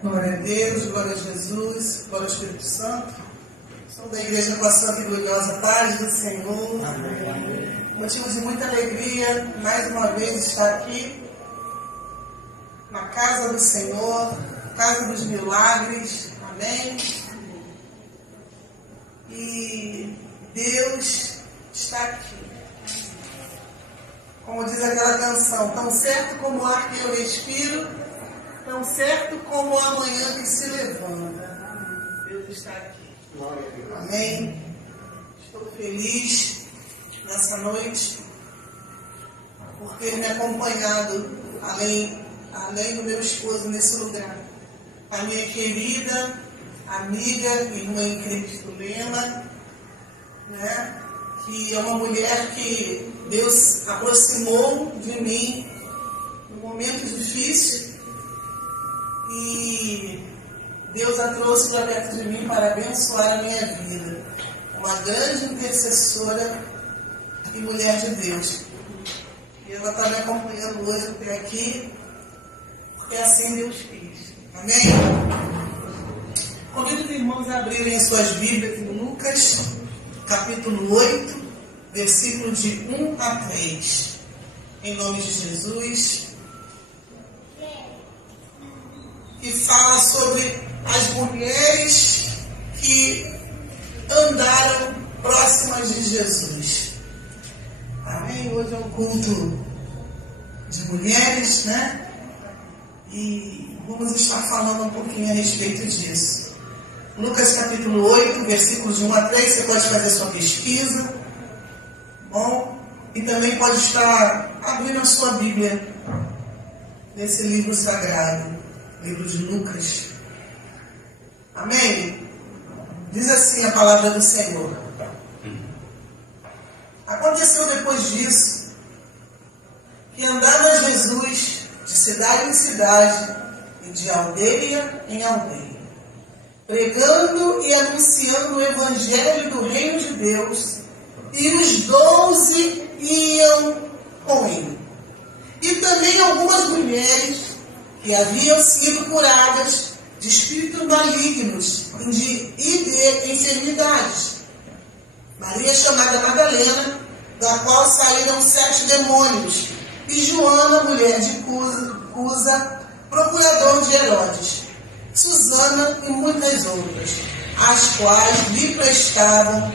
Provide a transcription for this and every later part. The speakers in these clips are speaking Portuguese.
Glória a Deus, glória a Jesus, glória ao Espírito Santo. Sou da Igreja com a Santa e Gloriosa Paz do Senhor. Amém. Motivo de muita alegria, mais uma vez, estar aqui na casa do Senhor, casa dos milagres. Amém. E Deus está aqui. Como diz aquela canção, tão certo como o ar que eu respiro, tão certo como a manhã que se levanta. Deus está aqui. Amém. Estou feliz nessa noite por ter me acompanhado, além do meu esposo, nesse lugar. A minha querida amiga, irmã em Cristo Lema, né? Que é uma mulher que Deus aproximou de mim num momento difícil e Deus a trouxe para perto de mim para abençoar a minha vida. Uma grande intercessora e mulher de Deus. E ela está me acompanhando hoje até aqui, porque assim Deus quis. Amém? Convido os irmãos a abrirem suas Bíblias em Lucas, capítulo 8, versículo de 1 a 3. Em nome de Jesus. Que fala sobre as mulheres que andaram próximas de Jesus. Amém? Hoje é um culto de mulheres, né? E vamos estar falando um pouquinho a respeito disso. Lucas capítulo 8, versículos de 1 a 3, você pode fazer sua pesquisa. Bom? E também pode estar abrindo a sua Bíblia nesse livro sagrado, livro de Lucas. Amém? Diz assim a palavra do Senhor. Aconteceu depois disso que andava Jesus de cidade em cidade e de aldeia em aldeia, pregando e anunciando o evangelho do reino de Deus, e os 12 iam com ele. E também algumas mulheres que haviam sido curadas de espíritos malignos e de enfermidades. Maria, chamada Madalena, da qual saíram 7 demônios, e Joana, mulher de Cusa, procurador de Herodes, Susana e muitas outras, as quais lhe prestavam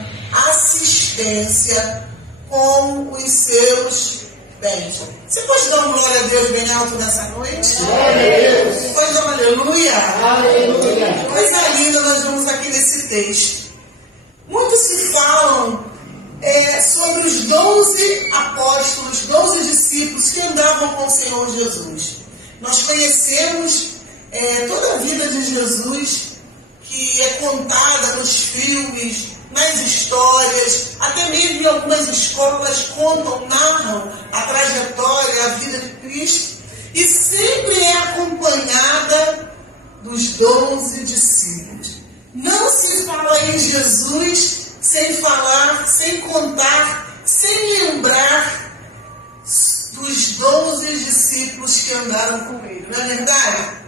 assistência com os seus bens. Você pode dar uma glória a Deus bem alto nessa noite? Glória a Deus. Pode dar um aleluia? Aleluia. Coisa linda nós vemos aqui nesse texto. Muito se falam sobre os 12 apóstolos, 12 discípulos que andavam com o Senhor Jesus. Nós conhecemos toda a vida de Jesus, que é contada nos filmes, nas histórias, até mesmo em algumas escolas contam, narram a trajetória, a vida de Cristo, e sempre é acompanhada dos 12 discípulos. Não se fala em Jesus sem falar, sem contar, sem lembrar dos 12 discípulos que andaram com ele, não é verdade?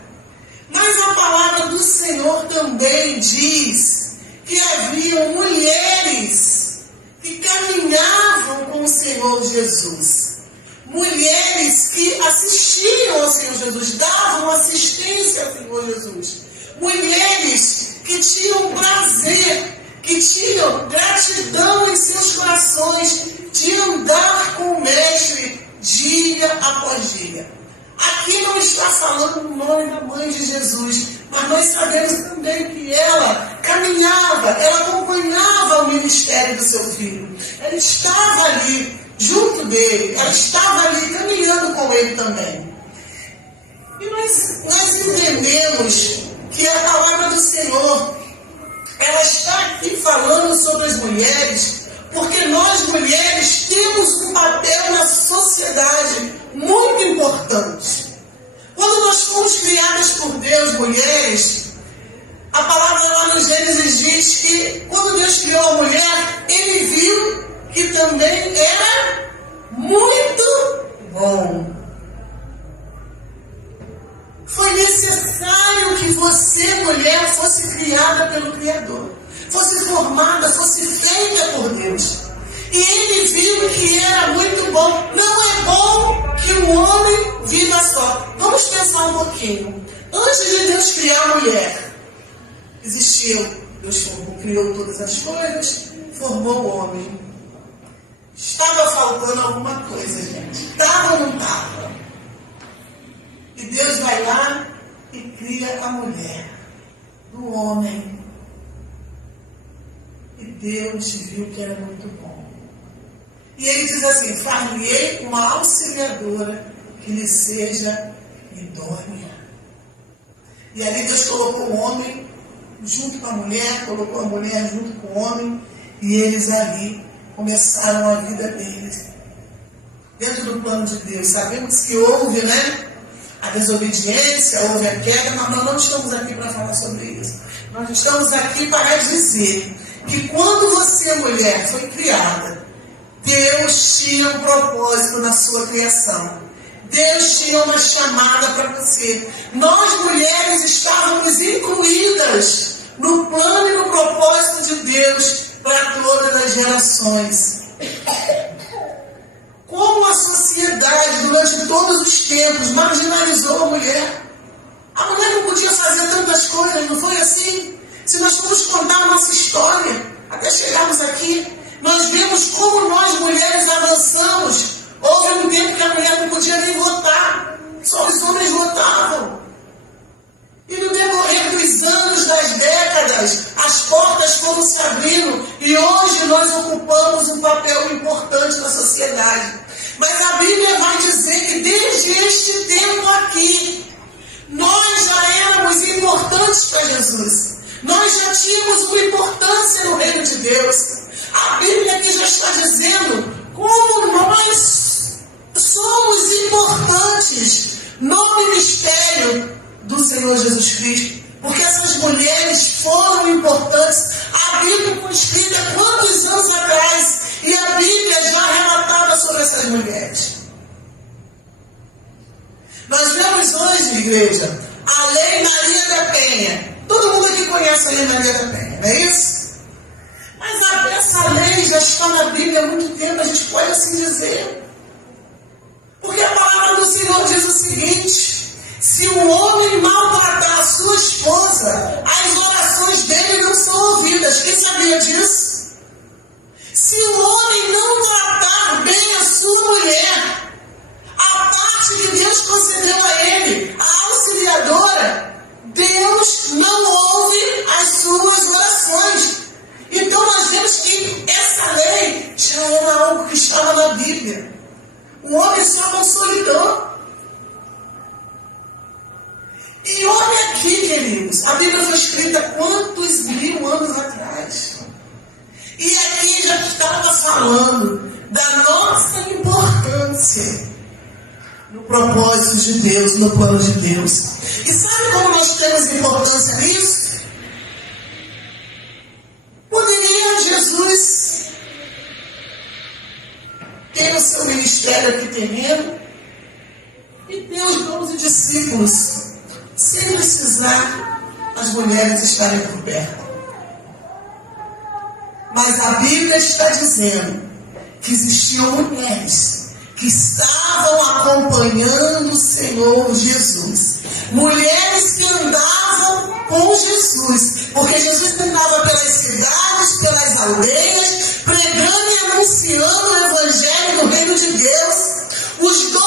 Mas a palavra do Senhor também diz que haviam mulheres que caminhavam com o Senhor Jesus. Mulheres que assistiam ao Senhor Jesus, davam assistência ao Senhor Jesus. Mulheres que tinham prazer, que tinham gratidão em seus corações de andar com o Mestre dia após dia. Aqui não está falando o nome da mãe de Jesus, mas nós sabemos também que ela caminhava, ela acompanhava o ministério do seu filho. Ela estava ali junto dele, ela estava ali caminhando com ele também. E nós entendemos que a palavra do Senhor, ela está aqui falando sobre as mulheres, porque nós mulheres temos um papel na sociedade muito importante. Quando nós fomos criadas por Deus, mulheres, a palavra lá no Gênesis diz que quando Deus criou a mulher, Ele viu que também era muito bom. Foi necessário que você pelo Criador, fosse formada, fosse feita por Deus. E ele viu que era muito bom. Não é bom que o homem viva só. Vamos pensar um pouquinho. Antes de Deus criar a mulher, existiu. Deus criou todas as coisas, formou o homem. Estava faltando alguma coisa, gente. Estava ou não estava? E Deus vai lá e cria a mulher, do homem. E Deus viu que era muito bom. E ele diz assim: far-lhe-ei uma auxiliadora que lhe seja idônea. E ali Deus colocou o homem junto com a mulher, colocou a mulher junto com o homem, e eles ali começaram a vida deles, dentro do plano de Deus. Sabemos que houve, a desobediência, houve a queda, mas nós não estamos aqui para falar sobre isso. Nós estamos aqui para dizer que quando você, mulher, foi criada, Deus tinha um propósito na sua criação. Deus tinha uma chamada para você. Nós, mulheres, estávamos incluídas no plano e no propósito de Deus para todas as gerações. Como a sociedade, durante todos os tempos, marginalizou a mulher. A mulher não podia fazer tantas coisas, não foi assim? Se nós formos contar a nossa história, até chegarmos aqui, nós vemos como nós, mulheres, avançamos. Houve um tempo que a mulher não podia nem votar, só os homens votavam. E no decorrer dos anos, das décadas, as portas foram se abrindo e hoje nós ocupamos um papel importante na sociedade. Mas a Bíblia vai dizer que desde este tempo aqui, nós já éramos importantes para Jesus. Nós já tínhamos uma importância no reino de Deus. A Bíblia aqui já está dizendo como nós somos importantes no ministério do Senhor Jesus Cristo, porque essas mulheres foram importantes. A Bíblia foi escrita quantos anos atrás e a Bíblia já relatava sobre essas mulheres. Nós vemos hoje, igreja, a Lei Maria da Penha. Todo mundo aqui conhece a Lei Maria da Penha, não é isso? Mas essa lei já está na Bíblia há muito tempo, a gente pode assim dizer. Porque a palavra do Senhor diz o seguinte: se um homem maltratar a sua esposa, as orações dele não são ouvidas. Quem sabia disso? Se o homem não tratar bem a sua mulher, a parte que Deus concedeu a ele, a auxiliadora, Deus não ouve as suas orações. Então nós vemos que essa lei já era algo que estava na Bíblia. O homem só consolidou. E olha aqui, queridos, a Bíblia foi escrita quantos mil anos atrás. E aqui já estava falando da nossa importância no propósito de Deus, no plano de Deus. E sabe como nós temos importância nisso? Poderia Jesus ter o seu ministério aqui terreno e ter os 12 discípulos, sem precisar as mulheres estarem por perto. Mas a Bíblia está dizendo que existiam mulheres que estavam acompanhando o Senhor Jesus. Mulheres que andavam com Jesus, porque Jesus andava pelas cidades, pelas aldeias, pregando e anunciando o Evangelho do Reino de Deus. Os 12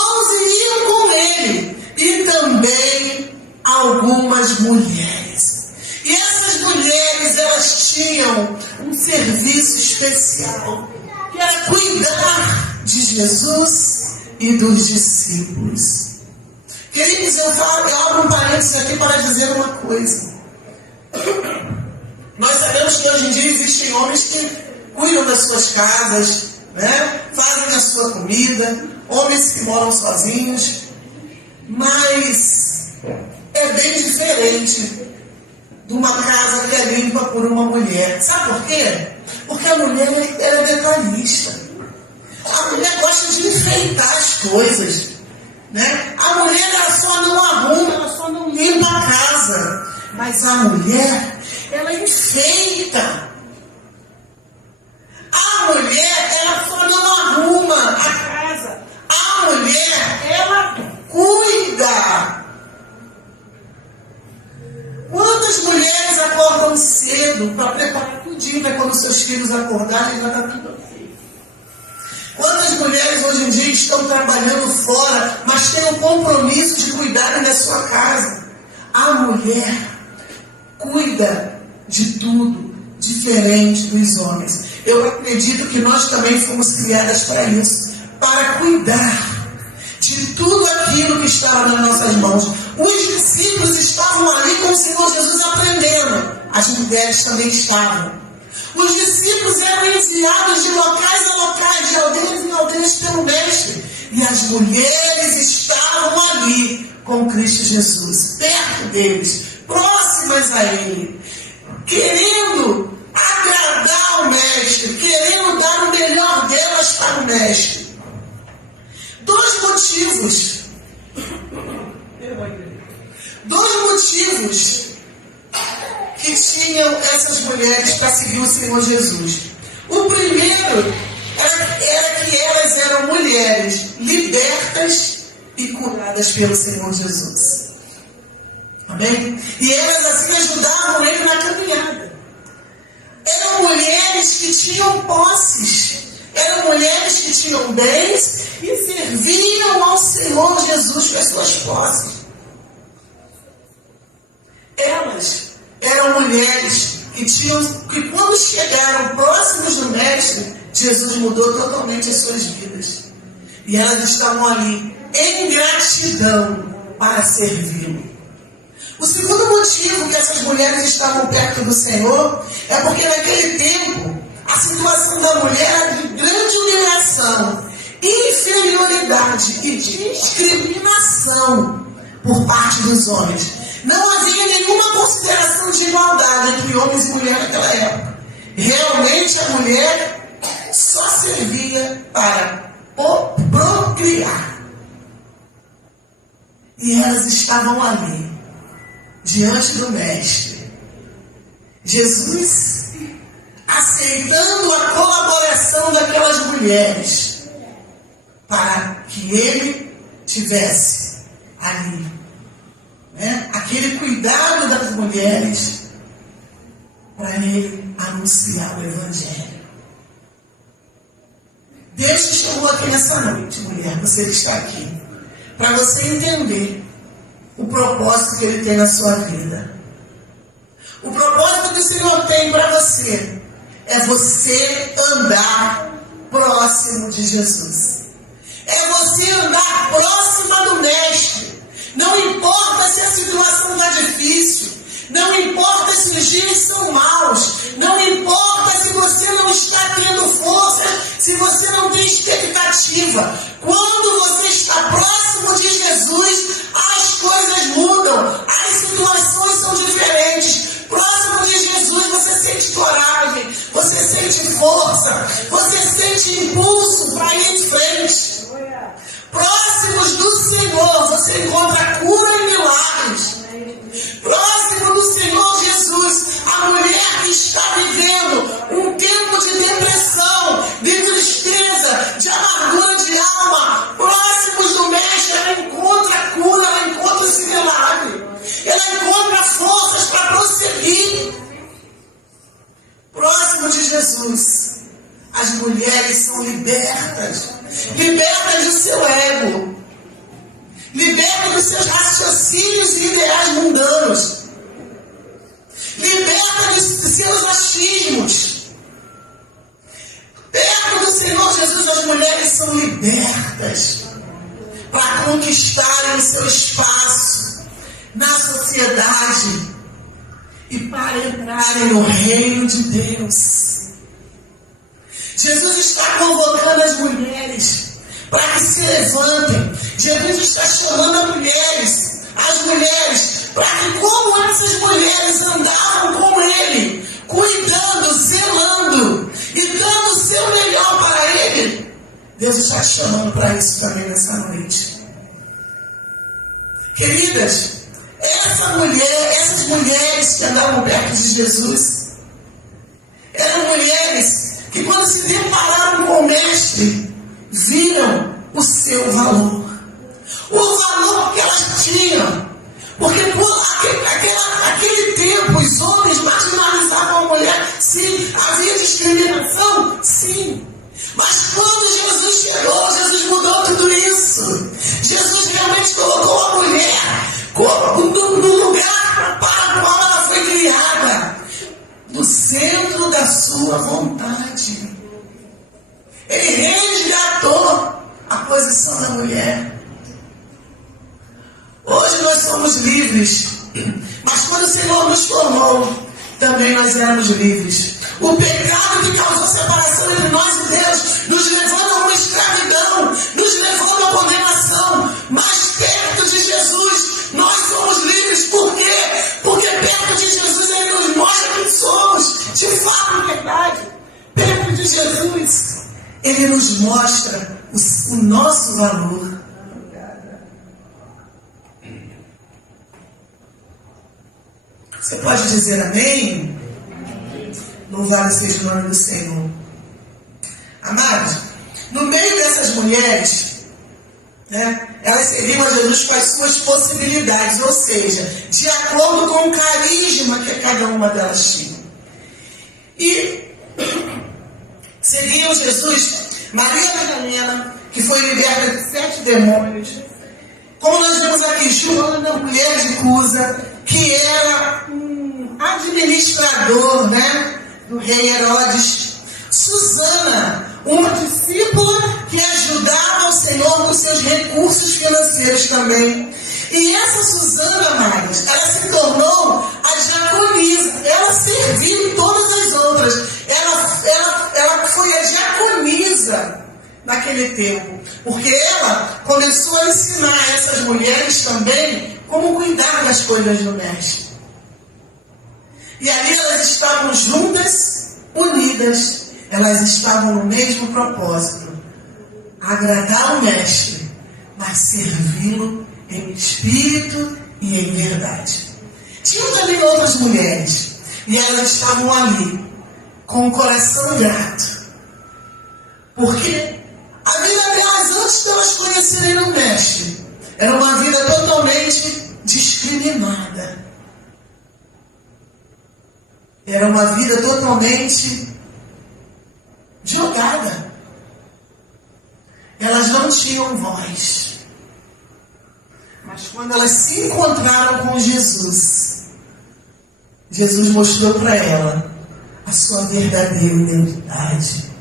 iam com ele e também algumas mulheres. E essas mulheres, elas tinham um serviço especial, que era cuidar de Jesus e dos discípulos. Queridos, eu abro um parênteses aqui para dizer uma coisa. Nós sabemos que hoje em dia existem homens que cuidam das suas casas, fazem a sua comida, homens que moram sozinhos, mas é bem diferente de uma casa que é limpa por uma mulher. Sabe por quê? Porque a mulher é detalhista. A mulher gosta de enfeitar as coisas, A mulher, ela só não arruma, ela só não limpa a casa. Mas a mulher, ela enfeita. A mulher, ela só não arruma a casa. A mulher, ela cuida. Quantas mulheres acordam cedo para preparar tudinho para quando seus filhos acordarem já está tudo feito? Quantas mulheres hoje em dia estão trabalhando fora, mas têm o compromisso de cuidarem da sua casa? A mulher cuida de tudo, diferente dos homens. Eu acredito que nós também fomos criadas para isso, para cuidar de tudo aquilo que estava nas nossas mãos. Os discípulos estavam ali com o Senhor Jesus aprendendo. As mulheres também estavam. Os discípulos eram enviados de locais a locais, de aldeias em aldeias pelo Mestre. E as mulheres estavam ali com Cristo Jesus, perto deles, próximas a Ele, querendo agradar o Mestre, querendo dar o melhor delas para o Mestre. Dois motivos que tinham essas mulheres para seguir o Senhor Jesus. O primeiro era que elas eram mulheres libertas e curadas pelo Senhor Jesus. Amém? E elas assim ajudavam Ele na caminhada. Eram mulheres que tinham posses. Eram mulheres que tinham bens e serviam ao Senhor Jesus com as suas posses. Elas eram mulheres que quando chegaram próximos do Mestre, Jesus mudou totalmente as suas vidas. E elas estavam ali em gratidão para servi-lo. O segundo motivo que essas mulheres estavam perto do Senhor é porque naquele tempo a situação da mulher era de grande humilhação, inferioridade e discriminação por parte dos homens. Não havia nenhuma consideração de igualdade entre homens e mulheres naquela época. Realmente a mulher só servia para procriar. E elas estavam ali, diante do Mestre. Jesus aceitando a colaboração daquelas mulheres para que Ele tivesse ali, né, aquele cuidado das mulheres para Ele anunciar o Evangelho. Deus te chamou aqui nessa noite, mulher, você que está aqui, para você entender o propósito que Ele tem na sua vida. O propósito que o Senhor tem para você é você andar próximo de Jesus. É você andar próxima do Mestre. Não importa se a situação está difícil. Não importa se os dias são maus. Não importa se você não está tendo força. Se você não tem expectativa. Quando você está próximo de Jesus, as coisas mudam. As situações são diferentes. Próximo de Jesus, você sente coragem, você sente força, você sente impulso para ir em frente. Próximos do Senhor, você encontra cura e milagres. Próximo do Senhor Jesus, a mulher que está vivendo um tempo de depressão, de tristeza, de amargura de alma, próximos do Mestre, ela encontra cura, ela encontra esse milagre. Ela encontra forças para prosseguir. Próximo de Jesus, as mulheres são libertas. Libertas do seu ego. Libertas dos seus raciocínios e ideais mundanos. Libertas dos seus achismos. Perto do Senhor Jesus, as mulheres são libertas para conquistarem o seu espaço na sociedade e para entrarem no reino de Deus. Jesus está convocando as mulheres para que se levantem. Jesus está chamando as mulheres, para que, como essas mulheres andavam com Ele, cuidando, zelando e dando o seu melhor para Ele, Deus está chamando para isso também nessa noite. Queridas, essas mulheres que andavam perto de Jesus eram mulheres que, quando se depararam com o Mestre, viram o seu valor. O valor que elas tinham. Porque por aquele tempo os homens marginalizavam a mulher. Sim, havia discriminação. Sim. Mas quando Jesus chegou, Jesus mudou tudo isso. Jesus realmente colocou a mulher no lugar para o qual ela foi criada, no centro da sua vontade. Ele resgatou a posição da mulher. Hoje nós somos livres, mas quando o Senhor nos formou, também nós éramos livres. O pecado que causou separação entre nós e Deus nos levou a uma escravidão, nos levou a uma condenação. Mas perto de Jesus nós somos livres. Por quê? Porque perto de Jesus Ele nos mostra quem somos. De fato, verdade. Perto de Jesus Ele nos mostra o nosso valor. Você pode dizer amém? Louvado seja o nome do Senhor. Amados, no meio dessas mulheres, elas serviam a Jesus com as suas possibilidades, ou seja, de acordo com o carisma que cada uma delas tinha. E seguiam Jesus, Maria Madalena, que foi liberta de 7 demônios. Como nós vemos aqui, Joana, mulher de Cusa, que era um administrador, do rei Herodes. Susana, uma discípula que ajudava o Senhor com seus recursos financeiros também. E essa Susana, amados, ela se tornou a diaconisa. Ela serviu todas as outras. Ela foi a diaconisa naquele tempo. Porque ela começou a ensinar essas mulheres também como cuidar das coisas do Mestre. E ali elas estavam juntas, unidas. Elas estavam no mesmo propósito: agradar o Mestre, mas servi-lo em espírito e em verdade. Tinham também outras mulheres, e elas estavam ali com o coração grato, porque a vida delas, antes de elas conhecerem o Mestre, era uma vida totalmente discriminada. Era uma vida totalmente jogada. Elas não tinham voz. Mas quando elas se encontraram com Jesus, Jesus mostrou para ela a sua verdadeira identidade.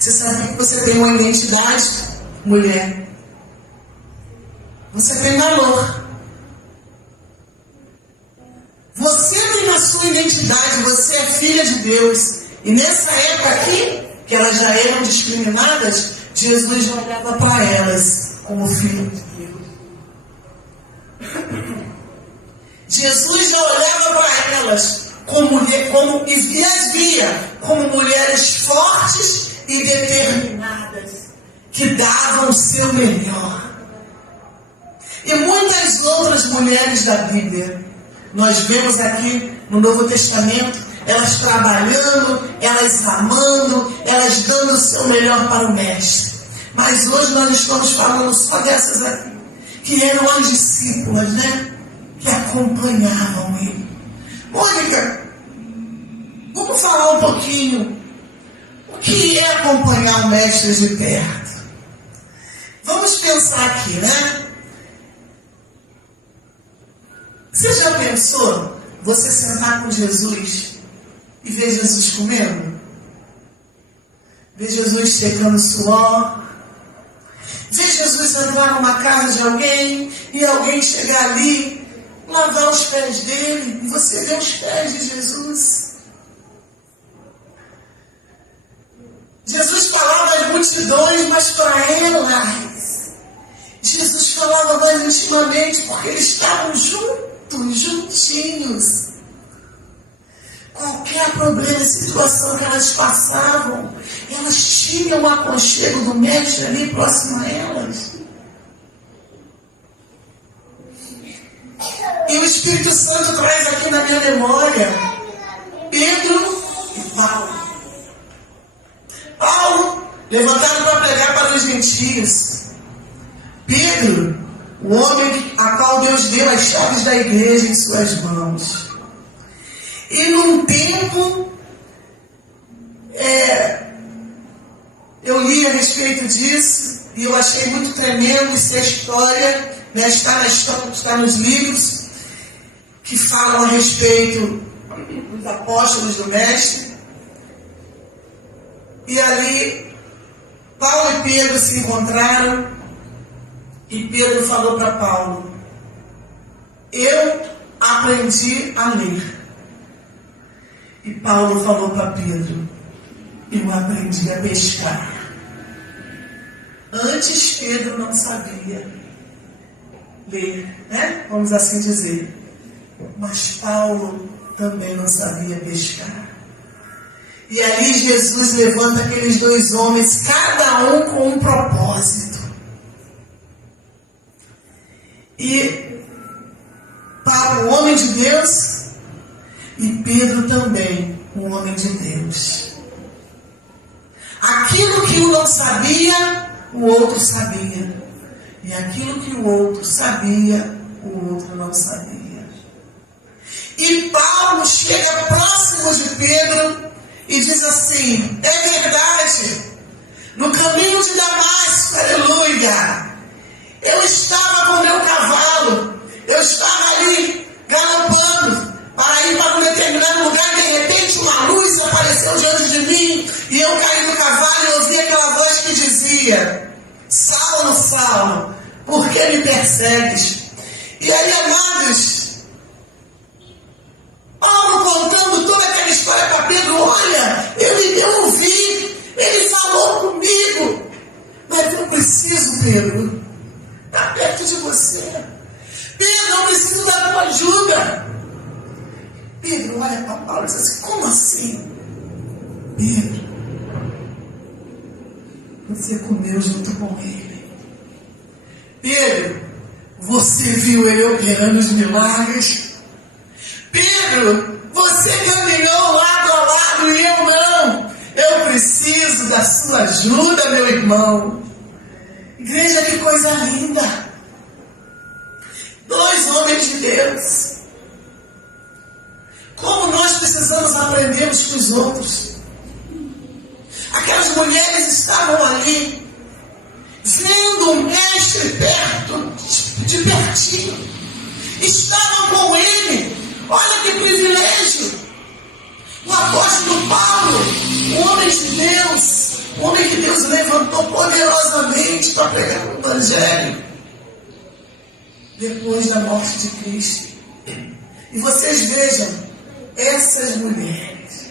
Você sabe que você tem uma identidade, mulher? Você tem valor. Você tem a sua identidade, você é filha de Deus. E nessa época aqui, que elas já eram discriminadas, Jesus já olhava para elas como filho de Deus. Jesus já olhava para elas e as via como mulheres fortes e determinadas, que davam o seu melhor. E muitas outras mulheres da Bíblia, nós vemos aqui no Novo Testamento, elas trabalhando, elas amando, elas dando o seu melhor para o Mestre. Mas hoje nós estamos falando só dessas aqui, que eram as discípulas, que acompanhavam ele. Mônica, vamos falar um pouquinho o que é acompanhar o Mestre de perto. Vamos pensar aqui, Você já pensou você sentar com Jesus e ver Jesus comendo? Ver Jesus secando suor? Ver Jesus entrar numa casa de alguém e alguém chegar ali, lavar os pés dele, e você ver os pés de Jesus? Jesus falava às multidões, mas para elas, Jesus falava mais intimamente, porque eles estavam juntinhos. Qualquer problema e situação que elas passavam, elas tinham o aconchego do Mestre ali próximo a elas. E o Espírito Santo traz aqui memória Pedro e Paulo. Paulo, levantado para pregar para os gentios. Pedro, o homem a qual Deus deu as chaves da igreja em suas mãos. E num tempo, eu li a respeito disso, e eu achei muito tremendo essa história, né? Está nos livros que falam a respeito dos apóstolos do Mestre. E ali, Paulo e Pedro se encontraram, e Pedro falou para Paulo: eu aprendi a ler. E Paulo falou para Pedro: eu aprendi a pescar. Antes Pedro não sabia ler, né? Vamos assim dizer. Mas Paulo também não sabia pescar. E ali Jesus levanta aqueles dois homens, cada um com um propósito. E para o homem de Deus, e Pedro também, um homem de Deus. Aquilo que um não sabia, o outro sabia. E aquilo que o outro sabia, o outro não sabia. E Paulo chega próximo de Pedro e diz assim: é verdade, no caminho de Damasco, aleluia, eu estava com meu cavalo, eu estava ali galopando para ir para um determinado lugar, e de repente uma luz apareceu diante de mim, e eu caí do cavalo e ouvi aquela voz que dizia: Saulo, Saulo, por que me persegues? E aí, amados, Paulo contando toda aquela história para Pedro: olha, eu ouvi, ele falou comigo, mas eu preciso, Pedro, estar perto de você. Pedro, eu preciso da tua ajuda. Pedro olha para Paulo e diz assim: como assim? Pedro, você comeu junto com ele. Pedro, você viu ele operando os milagres. Pedro, você caminhou lado a lado e eu não. Eu preciso da sua ajuda, meu irmão. Igreja, que coisa linda. Dois homens de Deus. Como nós precisamos aprender uns com os outros. Aquelas mulheres estavam ali, vendo o mestre perto, de pertinho. Estavam com ele. Olha que privilégio. O apóstolo Paulo, o homem de Deus, o homem que Deus levantou poderosamente para pregar o Evangelho depois da morte de Cristo. E vocês vejam, essas mulheres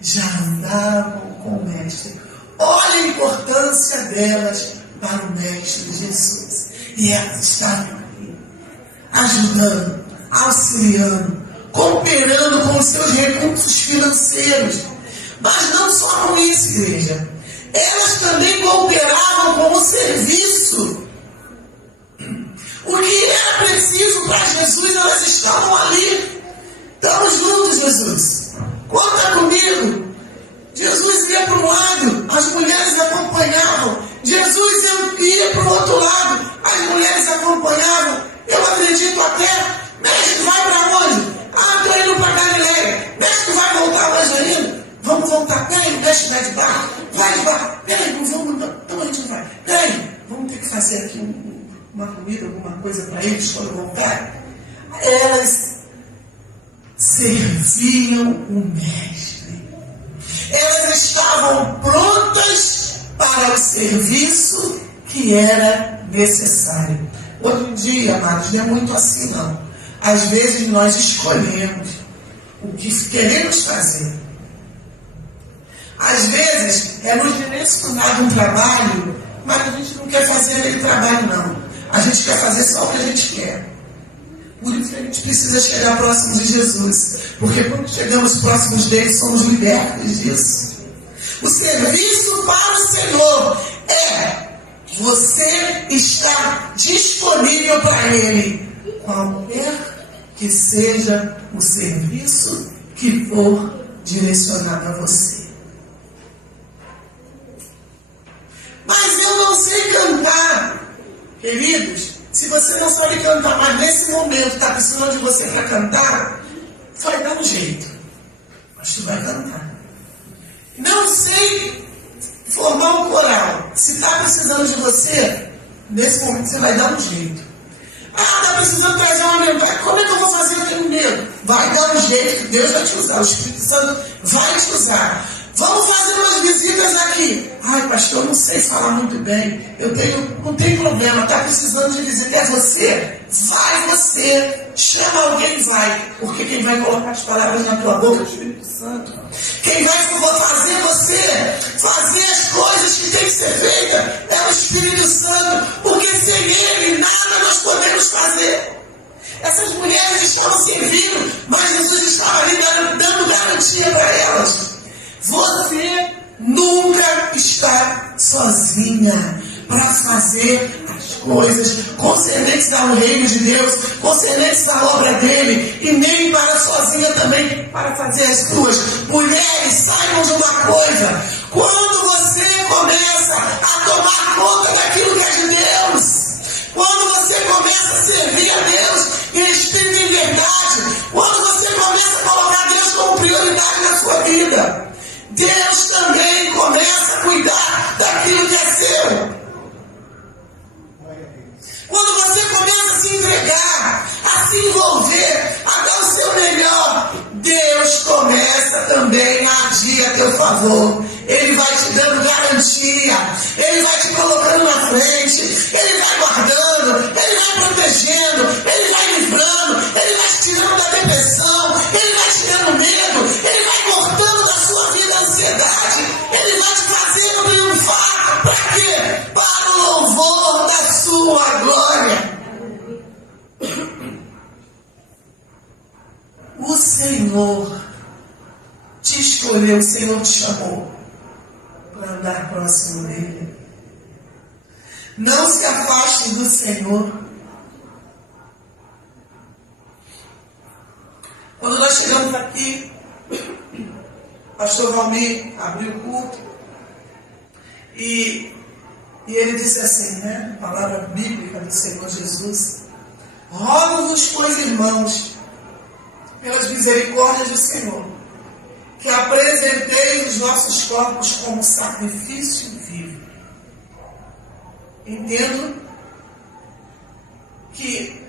já andavam com o Mestre. Olha a importância delas para o Mestre Jesus. E elas estavam aqui, ajudando, auxiliando, cooperando com os seus recursos financeiros. Mas não só com isso, igreja. Elas também cooperavam com o serviço. O que era preciso para Jesus, elas estavam ali. Estamos juntos, Jesus. Conta comigo. Jesus ia para um lado, as mulheres acompanhavam. Jesus ia para o outro lado, as mulheres acompanhavam. Eu acredito até, mestre, vai para onde? Estou indo para Galileia. Mestre, vai voltar hoje ainda? Vamos voltar. Peraí, o mestre vai de barco. Vai de barco. Peraí, não vamos, não. Então a gente vai. Peraí, vamos ter que fazer aqui uma comida, alguma coisa para eles quando voltar. Elas serviam o mestre. Elas estavam prontas para o serviço que era necessário. Hoje em dia, amados, não é muito assim não. Às vezes nós escolhemos o que queremos fazer. Às vezes é nos direcionado um trabalho, mas a gente não quer fazer aquele trabalho não. A gente quer fazer só o que a gente quer. Por isso que a gente precisa chegar próximo de Jesus. Porque quando chegamos próximos dele, somos libertos disso. O serviço para o Senhor é você estar disponível para ele qualquer que seja o serviço que for direcionado a você. Mas eu não sei cantar. Queridos, se você não sabe cantar, mas nesse momento está precisando de você para cantar, vai dar um jeito. Mas tu vai cantar. Não sei formar um coral. Se está precisando de você, nesse momento você vai dar um jeito. Ah, está precisando trazer uma mentora. Como é que eu vou fazer? Eu tenho medo. Vai dar um jeito que Deus vai te usar. O Espírito Santo vai te usar. Vamos fazer umas visitas aqui. Ai, pastor, eu não sei falar muito bem. Não tem problema, está precisando de visita. É você? Vai você. Chama alguém, vai. Porque quem vai colocar as palavras na tua boca é o Espírito Santo. Quem vai fazer você fazer as coisas que tem que ser feitas é o Espírito Santo. Porque sem Ele, nada nós podemos fazer. Essas mulheres estavam servindo, mas Jesus estava ali dando garantia para elas. Você nunca está sozinha para fazer as coisas concernentes ao reino de Deus, concernentes à obra dele, e nem para sozinha também para fazer as suas. Mulheres, saibam de uma coisa: quando você começa a tomar conta daquilo que é de Deus, quando você começa a servir a Deus em espírito e em verdade, quando você começa a colocar Deus como prioridade na sua vida, Deus também começa a cuidar daquilo que é seu. Quando você começa a se entregar, a se envolver, a dar o seu melhor, Deus começa também a agir a teu favor. Ele vai te dando garantia, Ele vai te colocando na frente, Ele vai guardando, Ele vai protegendo, Ele vai livrando, Ele vai te tirando da depressão, Ele vai te dando medo, Ele vai cortando da sua vida a ansiedade, Ele vai te fazendo triunfar. Para quê? Para o louvor da sua glória. O Senhor te escolheu, o Senhor te chamou para andar próximo dele. Não se afaste do Senhor. Quando nós chegamos aqui, pastor Valmir abriu o culto e ele disse assim, né? Palavra bíblica do Senhor Jesus: rogo-vos, pois, irmãos, pelas misericórdias do Senhor, que apresenteis os vossos corpos como sacrifício vivo. Entendo que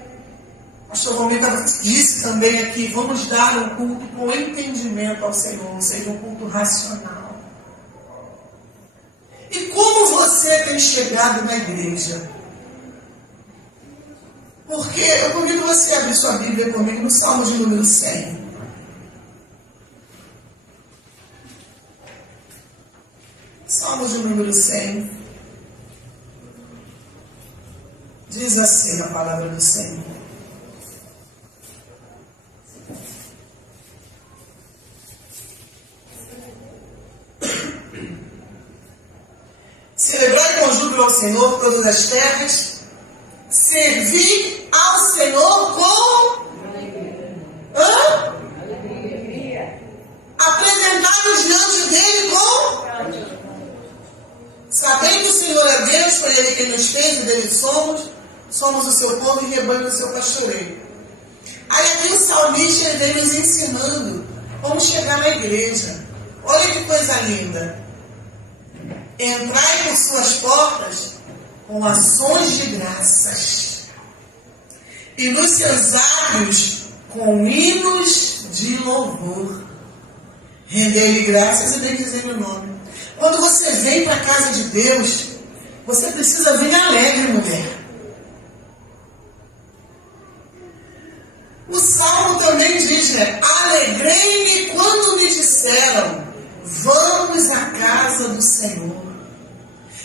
o pastor Valmir disse também aqui: vamos dar um culto com entendimento ao Senhor, ou seja, um culto racional. E como você tem chegado na igreja? Porque eu convido você a abrir sua Bíblia comigo no Salmo de número 100. Salmo de número 100. Diz assim a palavra do Senhor: celebrai com júbilo ao Senhor todas as terras, servi ao Senhor com alegria. Apresentai-vos diante dele com sabendo que o Senhor é Deus, foi Ele quem nos fez e dele somos o seu povo e rebanho do seu pastoreio. Aí aqui o salmista ele vem nos ensinando como chegar na igreja. Olha que coisa linda. Entrai por suas portas com ações de graças, e nos seus átrios com hinos de louvor. Render-lhe graças e bendizer o nome. Quando você vem para a casa de Deus, você precisa vir alegre, mulher. O Salmo também diz, né? Alegrei-me quando me disseram: vamos à casa do Senhor.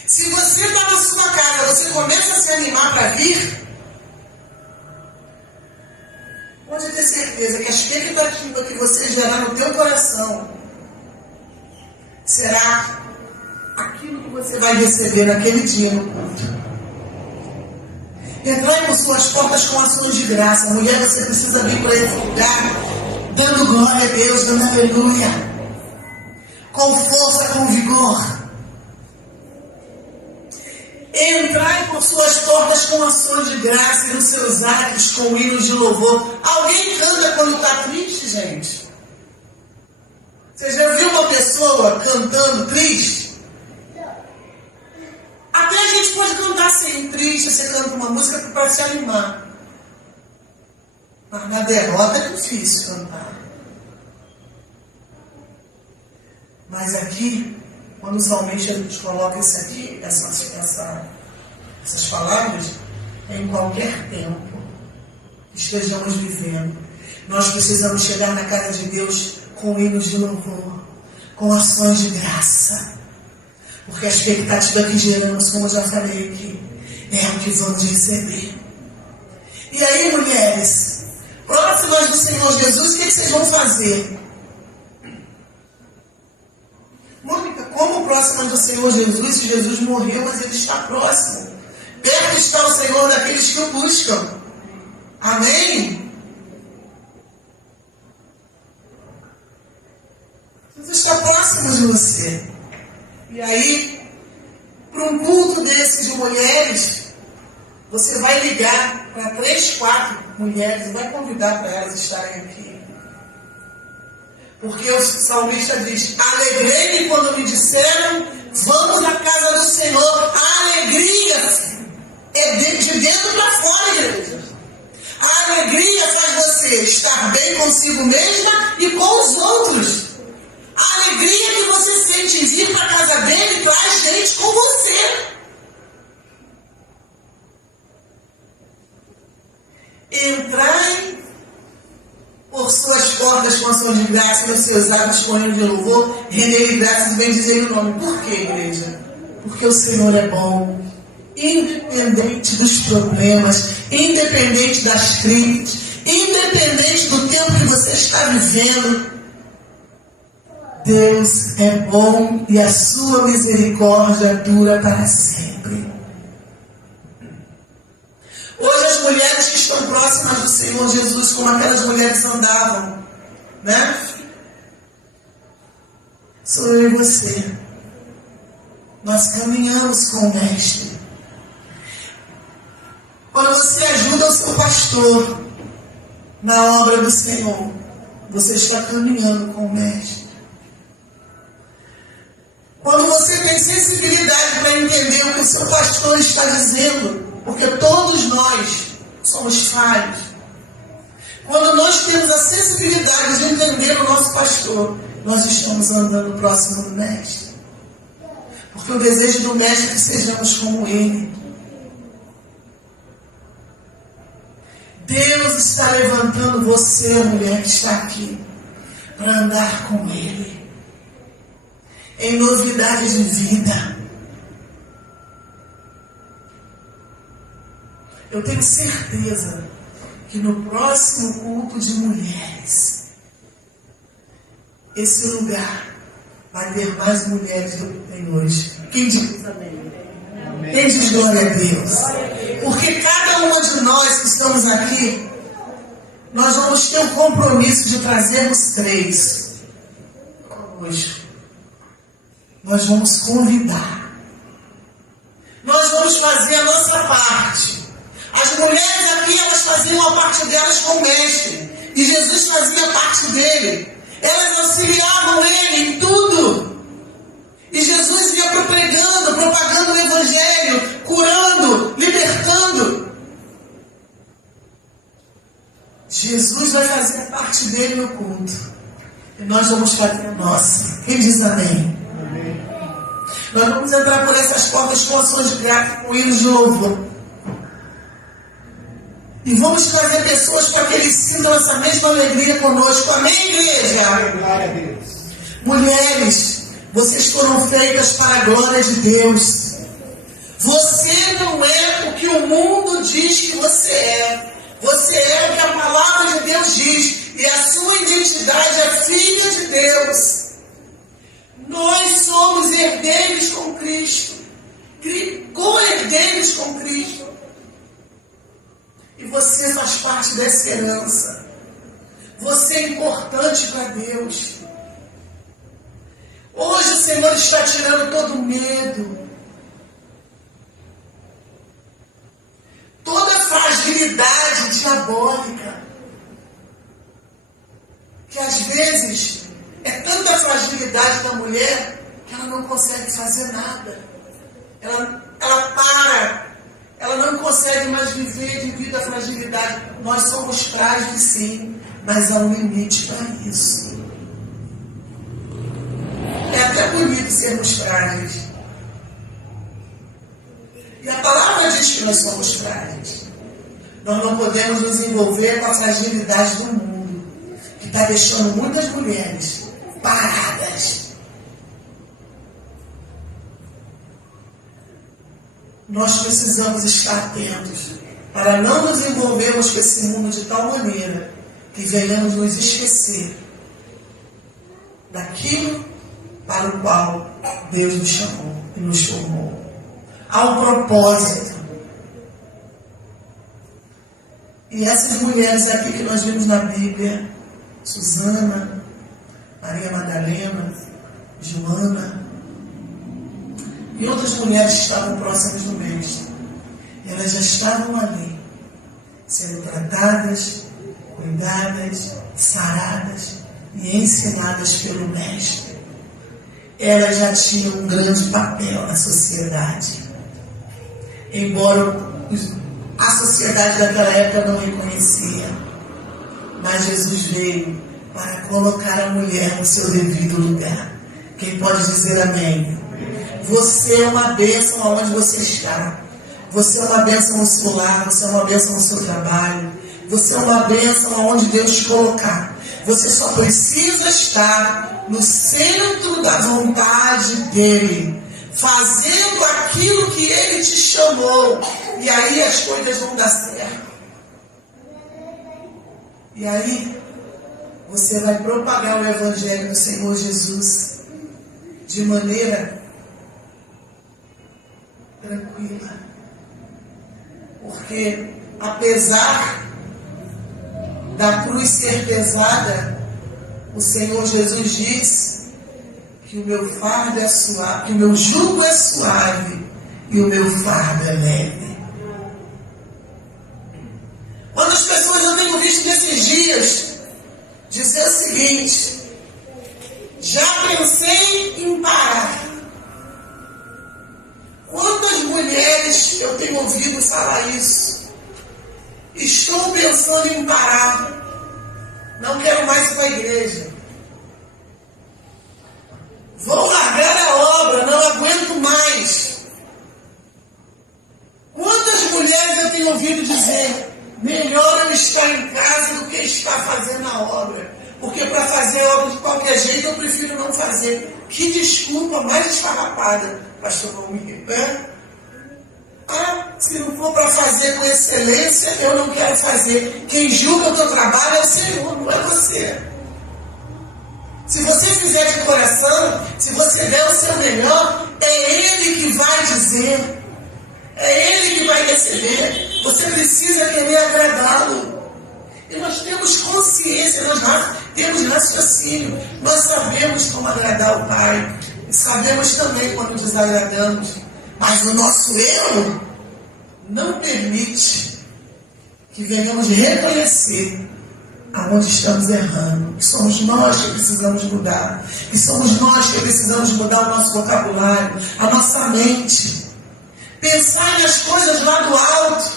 Se você está na sua casa, você começa a se animar para vir, pode ter certeza que a expectativa que você gerar no teu coração será aquilo que você vai receber naquele dia no culto. Entrai por suas portas com ações de graça. Mulher, você precisa vir para esse lugar dando glória a Deus, dando aleluia, com força, com vigor. Entrai por suas portas com ações de graça e nos seus atos com hinos de louvor. Alguém canta quando está triste, gente? Você já viu uma pessoa cantando triste? Até a gente pode cantar sem triste, você canta uma música para se animar. Mas na derrota é difícil cantar. Mas aqui, quando o salmista nos coloca isso aqui, essas palavras, em qualquer tempo que estejamos vivendo, nós precisamos chegar na casa de Deus com hinos de louvor, com ações de graça. Porque a expectativa que geramos, como eu já falei aqui, é o que vamos receber. E aí, mulheres, próximas do Senhor Jesus, o que vocês vão fazer? Mônica, como próximas do Senhor Jesus? Jesus morreu, mas Ele está próximo. Perto está o Senhor daqueles que o buscam. Amém? Jesus está próximo de você. E aí, para um culto desses de mulheres, você vai ligar para 3, 4 mulheres e vai convidar para elas estarem aqui. Porque o salmista diz: alegrei-me quando me disseram, vamos à casa do Senhor. A alegria é de dentro para fora, igreja. A alegria faz você estar bem consigo mesma e com os outros. A alegria que você sente em vir para a casa dele traz gente com você. Entrai por suas portas com ação de graça, nos seus atos com hino de louvor, render graças e bendizer o nome. Por quê, igreja? Porque o Senhor é bom, independente dos problemas, independente das crises, independente do tempo que você está vivendo. Deus é bom e a sua misericórdia dura para sempre. Hoje as mulheres que estão próximas do Senhor Jesus, como aquelas mulheres andavam, né? Sou eu e você. Nós caminhamos com o Mestre. Quando você ajuda o seu pastor na obra do Senhor, você está caminhando com o Mestre. Quando você tem sensibilidade para entender o que o seu pastor está dizendo, porque todos nós somos falhos. Quando nós temos a sensibilidade de entender o nosso pastor, nós estamos andando próximo do Mestre. Porque o desejo do Mestre é que sejamos como Ele. Deus está levantando você, mulher que está aqui, para andar com Ele. Em novidade de vida. Eu tenho certeza que no próximo culto de mulheres, esse lugar vai ter mais mulheres do que tem hoje. Quem diz amém? Quem diz glória a Deus? Porque cada uma de nós que estamos aqui, nós vamos ter um compromisso de trazermos 3 conosco. Nós vamos convidar. Nós vamos fazer a nossa parte. As mulheres aqui, elas faziam a parte delas com o Mestre. E Jesus fazia a parte dele. Elas auxiliavam ele em tudo. E Jesus ia pregando, propagando o Evangelho, curando, libertando. Jesus vai fazer a parte dele no culto. E nós vamos fazer a nossa. Quem diz amém? Nós vamos entrar por essas portas com ações de graça, com hinos de louvor. E vamos trazer pessoas para que eles sintam essa mesma alegria conosco. Amém, igreja? Glória a Deus. Mulheres, vocês foram feitas para a glória de Deus. Você não é o que o mundo diz que você é. Você é o que a palavra de Deus diz. E a sua identidade é filha de Deus. Nós somos herdeiros com Cristo. Co-herdeiros com Cristo. você faz parte dessa herança. Você é importante para Deus. Hoje o Senhor está tirando todo o medo, toda a fragilidade diabólica, que às vezes é tanta fragilidade da mulher que ela não consegue fazer nada. Ela para, ela não consegue mais viver devido à fragilidade. Nós somos frágeis, sim, mas há um limite para isso. É até bonito sermos frágeis. E a palavra diz que nós somos frágeis. Nós não podemos nos envolver com a fragilidade do mundo, que está deixando muitas mulheres paradas. Nós precisamos estar atentos para não nos envolvermos com esse mundo de tal maneira que venhamos nos esquecer daquilo para o qual Deus nos chamou e nos formou. Há um propósito. E essas mulheres aqui que nós vimos na Bíblia, Susana, Maria Madalena, Joana, e outras mulheres que estavam próximas do Mestre, elas já estavam ali, sendo tratadas, cuidadas, saradas e ensinadas pelo Mestre. Elas já tinham um grande papel na sociedade. Embora a sociedade daquela época não reconhecia, mas Jesus veio para colocar a mulher no seu devido lugar. Quem pode dizer amém? Você é uma bênção aonde você está. Você é uma bênção no seu lar, você é uma bênção no seu trabalho. Você é uma bênção aonde Deus te colocar. Você só precisa estar no centro da vontade dEle, fazendo aquilo que Ele te chamou. E aí as coisas vão dar certo. E aí você vai propagar o Evangelho do Senhor Jesus de maneira tranquila. Porque apesar da cruz ser pesada, o Senhor Jesus diz que o meu fardo é suave, que o meu jugo é suave e o meu fardo é leve. Quantas pessoas eu tenho visto nesses dias dizer o seguinte: já pensei em parar. Quantas mulheres eu tenho ouvido falar isso? Estou pensando em parar. Não quero mais ir para a igreja. Vou largar a obra, não aguento mais. Quantas mulheres eu tenho ouvido dizer: melhor eu estar em casa do que estar fazendo a obra. Porque para fazer a obra de qualquer jeito eu prefiro não fazer. Que desculpa mais esfarrapada, pastor Valmir. Se não for para fazer com excelência, eu não quero fazer. Quem julga o teu trabalho é o Senhor, não é você. Se você fizer de coração, se você der o seu melhor, é Ele que vai dizer. É Ele que vai receber. Você precisa querer agradá-lo. E nós temos consciência, nós temos raciocínio. Nós sabemos como agradar o Pai. E sabemos também quando desagradamos. Mas o nosso eu não permite que venhamos reconhecer aonde estamos errando. Que somos nós que precisamos mudar. Que somos nós que precisamos mudar o nosso vocabulário, a nossa mente. Pensar nas coisas lá do alto,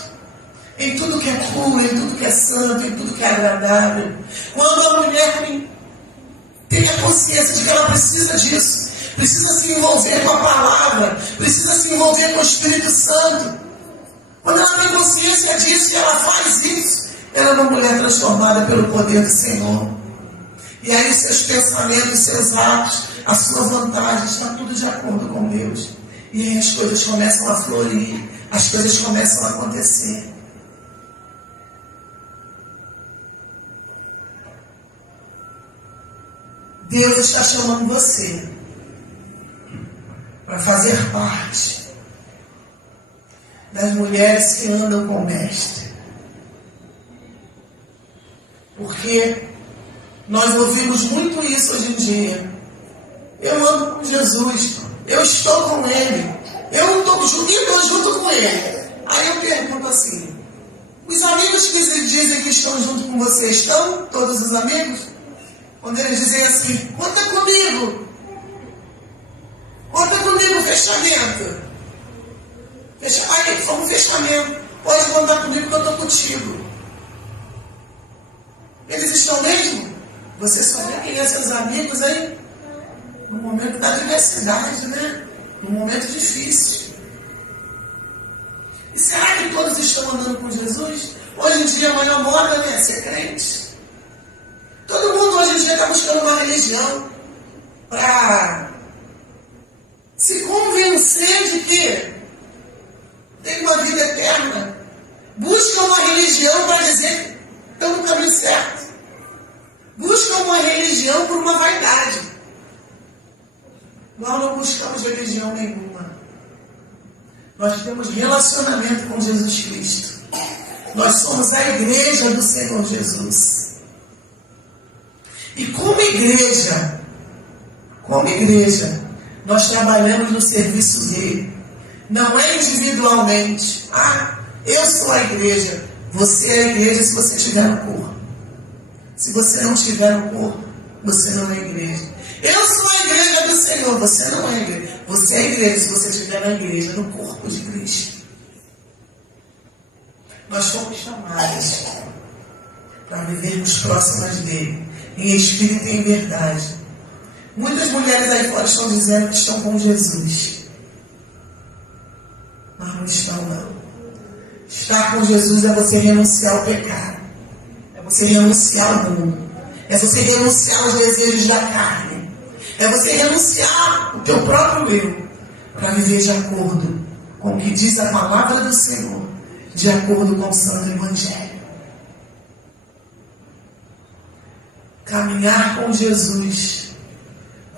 em tudo que é puro, em tudo que é santo, em tudo que é agradável. Quando a mulher tem a consciência de que ela precisa disso, precisa se envolver com a palavra, precisa se envolver com o Espírito Santo. Quando ela tem consciência disso e ela faz isso, ela é uma mulher transformada pelo poder do Senhor. E aí seus pensamentos, seus atos, a sua vontade, está tudo de acordo com Deus. E aí as coisas começam a florir, as coisas começam a acontecer. Deus está chamando você para fazer parte das mulheres que andam com o Mestre. Porque nós ouvimos muito isso hoje em dia. Eu ando com Jesus, eu estou com Ele, eu estou junto com Ele. Aí eu pergunto assim, os amigos que dizem que estão junto com você, estão? Todos os amigos? Quando eles dizem assim, conta comigo, fechamento. Aí, vamos fechamento. Pode contar comigo que eu estou contigo. Eles estão mesmo? Você só vê quem é seus amigos aí no momento da adversidade, né? No momento difícil. E será que todos estão andando com Jesus? Hoje em dia a maior moda, né? Ser crente. Todo mundo hoje em dia está buscando uma religião para se convencer de que tem uma vida eterna. Busca uma religião para dizer que estão no caminho certo. Busca uma religião por uma vaidade. Nós não buscamos religião nenhuma. Nós temos relacionamento com Jesus Cristo. Nós somos a igreja do Senhor Jesus. E como igreja, nós trabalhamos no serviço dele. Não é individualmente. Eu sou a igreja. Você é a igreja se você estiver no corpo. Se você não estiver no corpo, você não é igreja. Eu sou a igreja do Senhor. Você não é a igreja. Você é a igreja se você estiver na igreja, no corpo de Cristo. Nós fomos chamados para vivermos próximas dele, em espírito e em verdade. Muitas mulheres aí fora estão dizendo que estão com Jesus. Mas não estão, não. Estar com Jesus é você renunciar ao pecado. É você renunciar ao mundo. É você renunciar aos desejos da carne. É você renunciar o teu próprio eu para viver de acordo com o que diz a palavra do Senhor, de acordo com o Santo Evangelho. Caminhar com Jesus,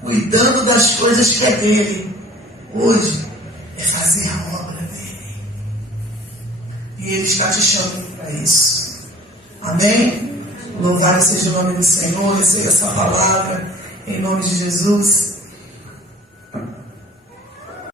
cuidando das coisas que é dele, hoje é fazer a obra dele. E ele está te chamando para isso. Amém? Louvado seja o nome do Senhor. Receba essa palavra em nome de Jesus.